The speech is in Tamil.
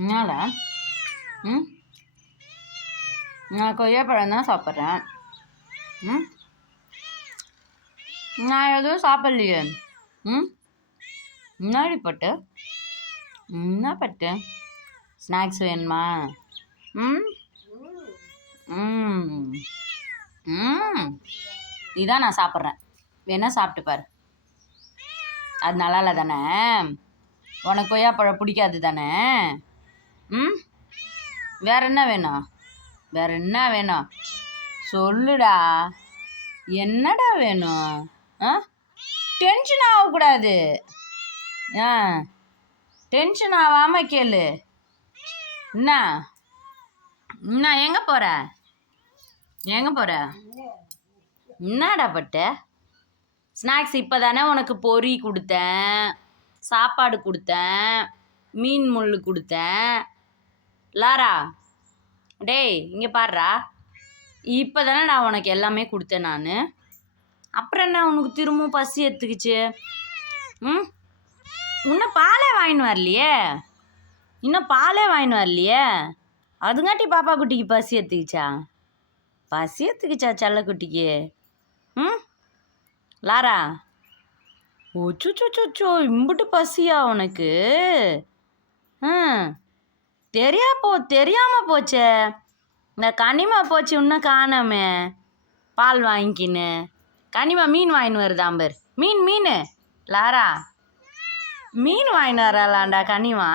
என்னால் நான் கொய்யாப்பழம் தான் சாப்பிட்றேன். நான் எதுவும் சாப்பிட்லையே. முன்னாடி பட்டு என்ன பட்டு ஸ்நாக்ஸ் வேணுமா? இதான் நான் சாப்பிட்றேன். வேணா சாப்பிட்டு பாரு. அது நல்லா இல்லை தானே? உனக்கு கொய்யாப்பழம் பிடிக்காது தானே? வேற என்ன வேணும்? வேற என்ன வேணும் சொல்லுடா. என்னடா வேணும்? டென்ஷன் ஆகக்கூடாது. டென்ஷன் ஆகாமல் கேளு. என்ன எங்கே போகிற? என்னடா பட்ட? ஸ்நாக்ஸ் இப்போ தானே உனக்கு பொரி கொடுத்தேன், சாப்பாடு கொடுத்தேன், மீன் முள் கொடுத்தேன். லாரா டேய் இங்கே பாடுறா. இப்போ தானே நான் உனக்கு எல்லாமே கொடுத்தேன் நான். அப்புறம் என்ன உனக்கு திரும்பவும் பசி எடுத்துக்கிச்சு? இன்னும் பாலே வாங்கின்னு வரலையே. அதுங்காட்டி பாப்பா குட்டிக்கு பசி எடுத்துக்கிச்சா செல்லக்குட்டிக்கு? லாரா ஓச்சோ இம்புட்டு பசியா உனக்கு? தெரியாமல் போச்சே. இந்த கனிமா போச்சு இன்னும் காணாமே. பால் வாங்கிக்கின்னு கனிமா மீன் வாங்கின்னு வருதாம்பர். மீன் லாரா மீன் வாங்கின்னு வரலாண்டா கனிமா.